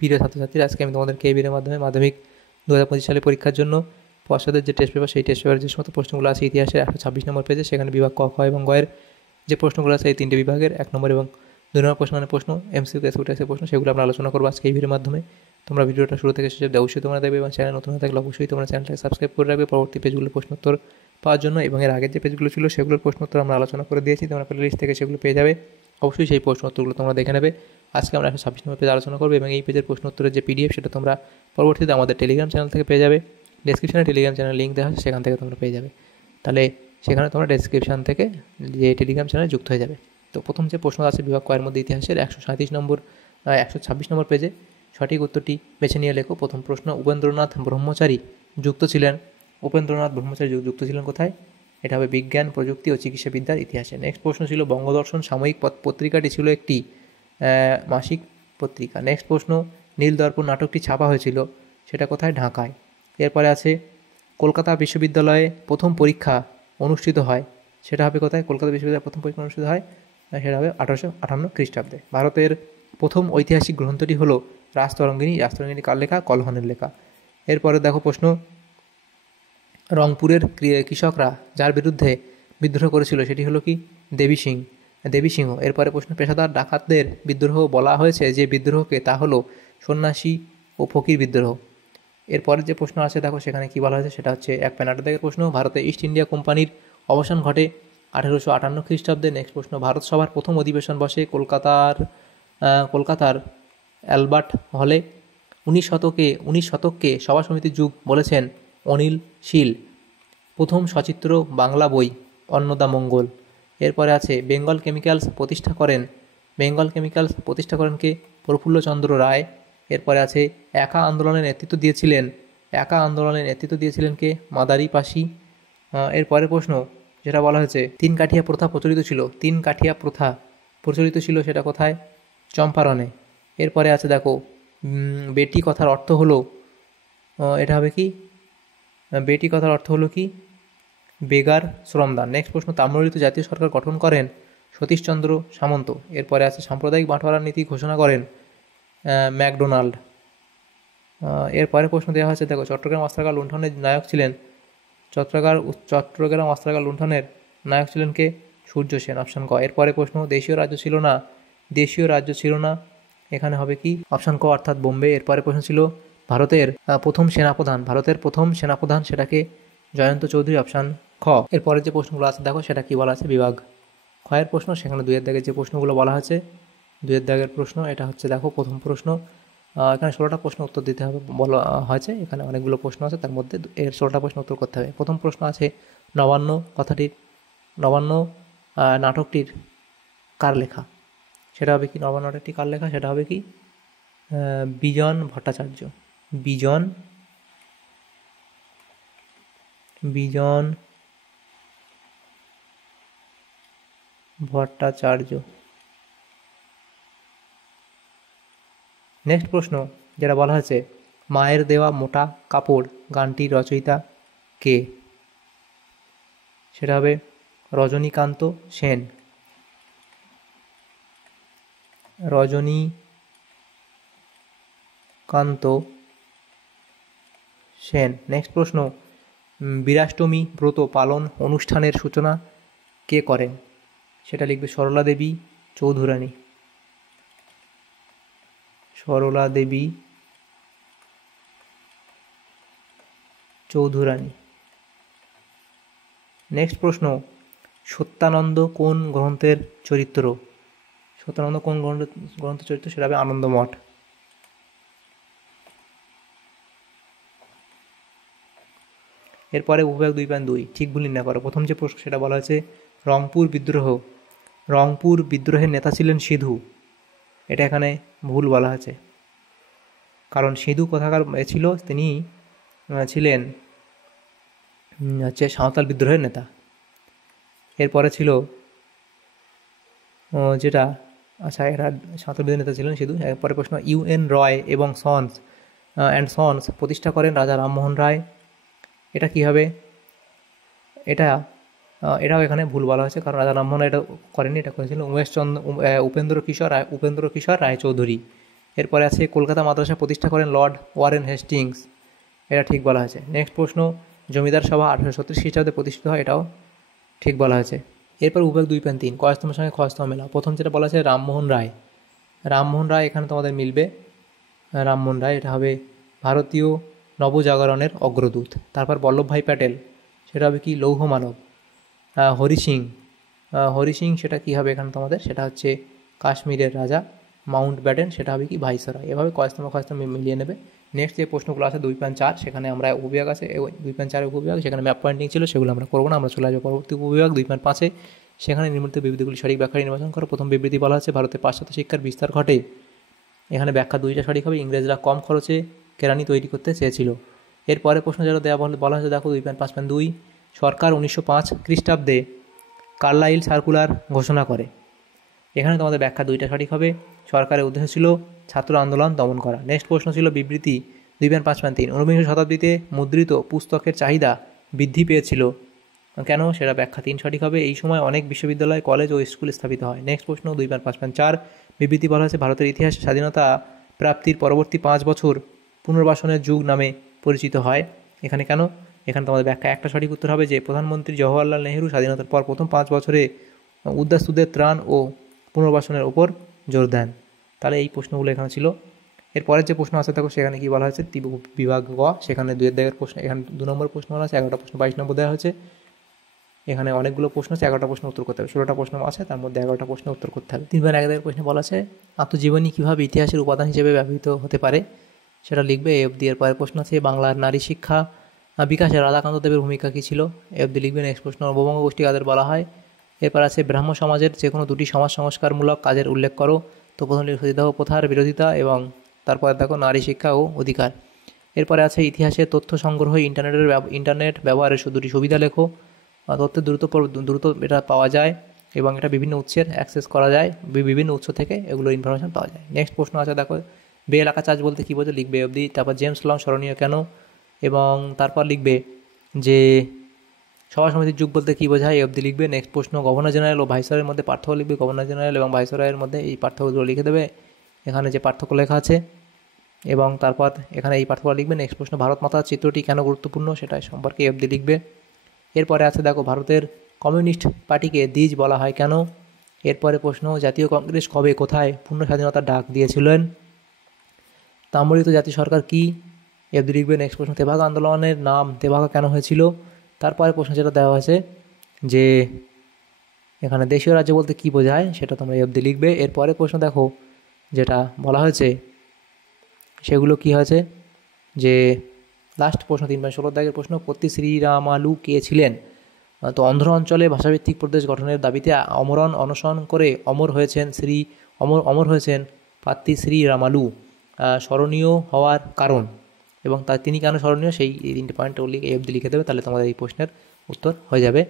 প্রিয় ছাত্রছাত্রীরা, আজকে আমি তোমাদেরকে এই ভিডিওর মাধ্যমে মাধ্যমিক 2025 সালে পরীক্ষার জন্য পর্ষদের যে টেস্ট পেপার, সেই টেস্ট পেপারের যে সমস্ত প্রশ্নগুলো আছে ইতিহাসের 126 নম্বর পেজে, সেখানে বিভাগ ক, খ এবং গয়ের যে প্রশ্নগুলো আছে এই তিনটে বিভাগের 1 নম্বর এবং 2 নম্বর প্রশ্ন এমসিকিউ এসে প্রশ্ন, সেগুলো আমরা আলোচনা করবো আজকে এই ভিডিওর মাধ্যমে। তোমরা ভিডিওটা শুরু থেকে শেষ অবধি অবশ্যই তোমরা দেখবে এবং চ্যানেল নতুন হয়ে থাকলে অবশ্যই তোমরা চ্যানেলটাকে সাবস্ক্রাইব করে রাখবে পরবর্তী পেজগুলোর প্রশ্নোত্তর পাওয়ার জন্য। এবং এর আগের যে পেজগুলো ছিল সেগুলোর প্রশ্নোত্তর আমরা আলোচনা করে দিয়েছি, তোমরা প্লে লিস্ট থেকে সেগুলো পেয়ে যাবে। অবশ্যই সেই প্রশ্নোত্তরগুলো তোমরা দেখে নেবে। আজকে আমরা 126 নম্বর পেজ আলোচনা করবো এবং এই পেজের প্রশ্নোত্তরের যে পিডিএফ সেটা তোমরা পরবর্তীতে আমাদের টেলিগ্রাম চ্যানেল থেকে পেয়ে যাবে। ডেসক্রিপশনে টেলিগ্রাম চ্যানেল লিঙ্ক দেওয়া আছে, সেখান থেকে তোমরা পেয়ে যাবে। তাহলে সেখানে তোমরা ডেসক্রিপশন থেকে যে টেলিগ্রাম চ্যানেলে যুক্ত হয়ে যাবে। তো প্রথম যে প্রশ্ন আছে বিভাগ কয়ের মধ্যে ইতিহাসের 137 নম্বর 126 নম্বর পেজে, সঠিক উত্তরটি বেছে নিয়ে লেখো। প্রথম প্রশ্ন, উপেন্দ্রনাথ ব্রহ্মচারী যুক্ত ছিলেন যুক্ত ছিলেন কোথায়? এটা হবে বিজ্ঞান, প্রযুক্তি ও চিকিৎসাবিদ্যার ইতিহাসে। নেক্সট প্রশ্ন ছিল, বঙ্গদর্শন সাময়িক পত্রিকাটি ছিল একটি মাসিক পত্রিকা। নেক্সট প্রশ্ন, নীলদর্পণ নাটকটি ছাপা হয়েছিল, সেটা কোথায়? ঢাকায়। এরপরে আছে, কলকাতা বিশ্ববিদ্যালয়ে প্রথম পরীক্ষা অনুষ্ঠিত হয়, সেটা হবে কোথায়? কলকাতা বিশ্ববিদ্যালয়ে প্রথম পরীক্ষা অনুষ্ঠিত হয়, সেটা হবে 1858 খ্রিস্টাব্দে। ভারতের প্রথম ঐতিহাসিক গ্রন্থটি হলো রাজতরঙ্গিনী কার লেখা? কলহনের লেখা। এরপরে দেখো প্রশ্ন, রংপুরের কৃষকরা যার বিরুদ্ধে বিদ্রোহ করেছিল সেটি হলো কি? দেবী সিংহ। এরপরে প্রশ্ন, পেশাদার ডাকাতদের বিদ্রোহ বলা হয়েছে যে বিদ্রোহকে, তা হলো সন্ন্যাসী ও ফকির বিদ্রোহ। এরপরে যে প্রশ্ন আছে দেখো সেখানে কি বলা হয়েছে, সেটা হচ্ছে 1 পেনাল্টি দাগের প্রশ্ন, ভারতে ইস্ট ইন্ডিয়া কোম্পানির অবসান ঘটে 1858 খ্রিস্টাব্দে। নেক্সট প্রশ্ন, ভারত সভার প্রথম অধিবেশন বসে কলকাতার অ্যালবার্ট হলে। 19 শতককে সভা সমিতির যুগ বলেছেন অনিল শীল। প্রথম সচিত্র বাংলা বই অন্নদামঙ্গল। এরপরে আছে, বেঙ্গল কেমিক্যালস প্রতিষ্ঠা করেন কে? প্রফুল্লচন্দ্র রায়। এরপরে আছে, একা আন্দোলনের নেতৃত্ব দিয়েছিলেন কে? মাদারি পাশি। এরপরের প্রশ্ন যেটা বলা হয়েছে, 3 কাঠিয়া প্রথা প্রচলিত ছিল, সেটা কোথায়? চম্পারণে। এরপরে আছে দেখো, বেটি কথার অর্থ হলো, এটা হবে কি? বেটি কথার অর্থ হলো কি? বেগার শ্রমদান। নেক্সট প্রশ্ন, তাম্রলিপ্ত জাতীয় সরকার গঠন করেন সতীশচন্দ্র সামন্ত। এরপরে আছে, সাম্প্রদায়িক বাঁটোয়ারার নীতি ঘোষণা করেন ম্যাকডোনাল্ড। এরপরে প্রশ্ন দেওয়া হয়েছে দেখো, চট্টগ্রাম অস্ত্রাগার লুণ্ঠনের নায়ক ছিলেন কে? সূর্য সেন, অপশন ক। এরপরে প্রশ্ন, দেশীয় রাজ্য ছিল না, এখানে হবে কি? অপশন ক, অর্থাৎ বোম্বে। এরপরে প্রশ্ন ছিল, ভারতের প্রথম সেনাপ্রধান সেটাকে? জয়ন্ত চৌধুরী, অপশান খ। এরপরে যে প্রশ্নগুলো আছে দেখো সেটা কি বলা আছে? বিভাগ ক্ষয়ের প্রশ্ন, সেখানে 2 দাগের যে প্রশ্নগুলো বলা হয়েছে, 2 দাগের প্রশ্ন, এটা হচ্ছে দেখো প্রথম প্রশ্ন। এখানে 16টা প্রশ্ন উত্তর দিতে হবে বলা হয়েছে, এখানে অনেকগুলো প্রশ্ন আছে, তার মধ্যে এর 16টা প্রশ্ন উত্তর করতে হবে। প্রথম প্রশ্ন আছে, নবান্ন নাটকটির কার লেখা? সেটা হবে কি? নবান্ন নাটকটি কার লেখা? সেটা হবে কি? বিজন ভট্টাচার্য। নেক্সট প্রশ্ন যেটা বলা হয়েছে, মায়ের দেওয়া মোটা কাপড় গানটির রচয়িতা কে? সেটা হবে রজনীকান্ত সেন। নেক্সট প্রশ্ন, বীরাষ্টমী ব্রত পালন অনুষ্ঠানের সূচনা কে করেন? সেটা লিখবে সরলা দেবী চৌধুরানী। নেক্সট প্রশ্ন, সত্যানন্দ কোন গ্রন্থের চরিত্র? সেটা হবে আনন্দমঠ। এরপরে উপবিভাগ 2.2 ঠিক ভুল নির্ণয় করো। প্রথম যে প্রশ্ন সেটা বলা হয়েছে, রংপুর বিদ্রোহের নেতা ছিলেন সিধু, এটা এখানে ভুল বলা হয়েছে, কারণ সিধু কোথাকার ছিল? তিনি ছিলেন হচ্ছে সাঁওতাল বিদ্রোহের নেতা। এরপরে ছিল যেটা, আচ্ছা, এরা সাঁওতাল বিদ্রোহের নেতা ছিলেন সিধু। এরপরে প্রশ্ন, ইউএন রয় এবং সন্স প্রতিষ্ঠা করেন রাজা রামমোহন রায়, এটা কি হবে? এটাও এখানে ভুল বলা হয়েছে, কারণ রাজা রামমোহন রায় এটা করেনি, এটা করেছিল উপেন্দ্র কিশোর রায়চৌধুরী। এরপরে আছে কলকাতা মাদ্রাসা প্রতিষ্ঠা করেন লর্ড ওয়ারেন হেস্টিংস, এটা ঠিক বলা হয়েছে। নেক্সট প্রশ্ন, জমিদার সভা 1836 খ্রিস্টাব্দে প্রতিষ্ঠিত হয়, এটাও ঠিক বলা হয়েছে। এরপর উদ্বেগ 2.3 কয়স্তমের সঙ্গে খস্তম মেলা। প্রথম যেটা বলা আছে রামমোহন রায়, রামমোহন রায় এখানে তোমাদের মিলবে, রামমোহন রায় এটা হবে ভারতীয় নবজাগরণের অগ্রদূত। তারপর বল্লভভাই প্যাটেল, সেটা হবে কি লৌহ মানব। হরি সিং, হরি সিং সেটা কী হবে এখানে তোমাদের, সেটা হচ্ছে কাশ্মীরের রাজা। মাউন্ট ব্যাটেন সেটা হবে কি ভাইসরয়। এভাবে কয়স্তম মিলিয়ে নেবে। নেক্সট যে প্রশ্নগুলো আছে 2.4, সেখানে আমরা উপবিভাগ আছে 2.4 উপবিভাগ, সেখানে ম্যাপ পয়েন্টিং ছিল, সেগুলো আমরা করবো না, আমরা চলে আসবো পরবর্তী উপবিভাগ 2.5-এ। সেখানে নিম্নলিখিত বিবৃতিগুলি সঠিক ব্যাখ্যা নির্বাচন করো। প্রথম বিবৃতি বলা হচ্ছে ভারতে পাশ্চাত্য শিক্ষার বিস্তার ঘটে, এখানে ব্যাখ্যা 2টা সঠিক হবে, ইংরেজরা কম খরচে কেরানি তৈরি করতে চেয়েছিল। এরপরে প্রশ্ন যেটা দেওয়া বলা হয়েছে দেখো 2.5.2 সরকার 1905 খ্রিস্টাব্দে কার্লাইল সার্কুলার ঘোষণা করে, এখানে তোমাদের ব্যাখ্যা 2টা সঠিক হবে, সরকারের উদ্দেশ্য ছিল ছাত্র আন্দোলন দমন করা। নেক্সট প্রশ্ন ছিল বিবৃতি 2.5.3 ঊনবিংশ শতাব্দীতে মুদ্রিত পুস্তকের চাহিদা বৃদ্ধি পেয়েছিল কেন, সেটা ব্যাখ্যা 3 সঠিক হবে, এই সময় অনেক বিশ্ববিদ্যালয়, কলেজ ও স্কুল স্থাপিত হয়। নেক্সট প্রশ্ন 2.5.4 বিবৃতি বলা হয়েছে ভারতের ইতিহাসে স্বাধীনতা প্রাপ্তির পরবর্তী 5 বছর পুনর্বাসনের যুগ নামে পরিচিত হয়, এখানে কেন, এখানে তোমাদের ব্যাখ্যা একটা সঠিক উত্তর হবে যে প্রধানমন্ত্রী জওহরলাল নেহরু স্বাধীনতার পর প্রথম 5 বছরে উদ্বাস্তুদের ত্রাণ ও পুনর্বাসনের ওপর জোর দেন। তাহলে এই প্রশ্নগুলো এখানে ছিল। এরপরের যে প্রশ্ন আছে দেখো সেখানে কি বলা হয়েছে বিভাগ গ, সেখানে 2 দাগের প্রশ্ন, এখানে 2 নম্বর প্রশ্ন বলা আছে, 11টা প্রশ্ন 22 নম্বর দেওয়া হয়েছে। এখানে অনেকগুলো প্রশ্ন আছে, 11টা প্রশ্ন উত্তর করতে হবে, 16টা প্রশ্ন আছে, তার মধ্যে 11টা প্রশ্ন উত্তর করতে হবে। 3.1 দাগের প্রশ্নে বলা আছে আত্মজীবনী কীভাবে ইতিহাসের উপাদান হিসেবে ব্যবহৃত হতে পারে, সেটা লিখবে। এ অবধি। এর পরের প্রশ্ন আছে বাংলার নারী শিক্ষা বিকাশে রাধাকান্ত দেবের ভূমিকা কী ছিল, এ অবধি লিখবে। নেক্সট প্রশ্ন নববঙ্গ গোষ্ঠী কাদের বলা হয়। এরপর আছে ব্রাহ্ম সমাজের যে কোনো 2টি সমাজ সংস্কারমূলক কাজের উল্লেখ করো, তো প্রথম সতীদাহ প্রথার বিরোধিতা এবং তারপরে দেখো নারী শিক্ষা ও অধিকার। এরপরে আছে ইতিহাসের তথ্য সংগ্রহ ইন্টারনেট ব্যবহারের 2টি সুবিধা লেখো, তথ্যের দ্রুত এটা পাওয়া যায় এবং এটা বিভিন্ন উৎসের অ্যাক্সেস করা যায়, বিভিন্ন উৎস থেকে এগুলো ইনফরমেশন পাওয়া যায়। নেক্সট প্রশ্ন আছে দেখো বে এলাকা চার্জ বলতে কী বোঝে, লিখবে অবধি। তারপর জেমস লং স্মরণীয় কেন, এবং তারপর লিখবে যে সভা সমিতির যুগ বলতে কী বোঝায়, অবধি লিখবে। নেক্সট প্রশ্ন গভর্নর জেনারেল ও ভাইসরয়ের মধ্যে পার্থক্য লিখবে, গভর্নর জেনারেল এবং ভাইসরয়ের মধ্যে এই পার্থক্যগুলো লিখে দেবে, এখানে যে পার্থক্য লেখা আছে, এবং তারপর এখানে এই পার্থক্য লিখবে। নেক্সট প্রশ্ন ভারত মাতার চিত্রটি কেন গুরুত্বপূর্ণ, সেটা সম্পর্কে অবধি লিখবে। এরপরে আছে দেখো ভারতের কমিউনিস্ট পার্টিকে দ্বিজ বলা হয় কেন। এরপরে প্রশ্ন জাতীয় কংগ্রেস কবে কোথায় পূর্ণ স্বাধীনতার ডাক দিয়েছিলেন, তাম্রলিপ্ত জাতীয় সরকার কি, অবধি লিখবে। নেক্সট প্রশ্ন তেভাগা আন্দোলনের নাম তেভাগা কেন হয়েছিল। তারপরে প্রশ্ন যেটা দেওয়া হয়েছে যে এখানে দেশীয় রাজ্য বলতে কী বোঝায়, সেটা তোমরা অবধি লিখবে। এরপরে প্রশ্ন দেখো যেটা বলা হয়েছে সেগুলো কি হয়েছে, যে লাস্ট প্রশ্ন 3.16 দাগের প্রশ্ন পত্তি শ্রীরামালু কে ছিলেন, তো অন্ধ্র অঞ্চলে ভাষাভিত্তিক প্রদেশ গঠনের দাবিতে অমরণ অনশন করে অমর হয়েছেন পাত্তি শ্রীরামালু, স্মরণীয় হওয়ার কারণ এবং তিনি কেন স্মরণীয়, সেই 3টে পয়েন্ট এই অবধি লিখে দেবে, তাহলে তোমাদের এই প্রশ্নের উত্তর হয়ে যাবে।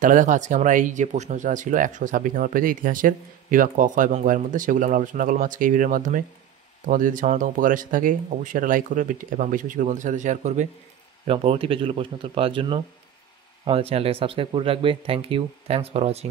তাহলে দেখো আজকে আমরা এই যে প্রশ্নটা ছিল 126 নম্বর পেজে ইতিহাসের বিভাগ ক, খ এবং গ এর মধ্যে, সেগুলো আমরা আলোচনা করলাম আজকে এই ভিডিওর মাধ্যমে। তোমাদের যদি সামান্যতম উপকার এসে থাকে অবশ্যই একটা লাইক করবে এবং বেশি বেশি করে বন্ধুদের সাথে শেয়ার করবে, এবং পরবর্তী পেজগুলো প্রশ্ন উত্তর পাওয়ার জন্য আমাদের চ্যানেলটাকে সাবস্ক্রাইব করে রাখবে। Thanks for watching.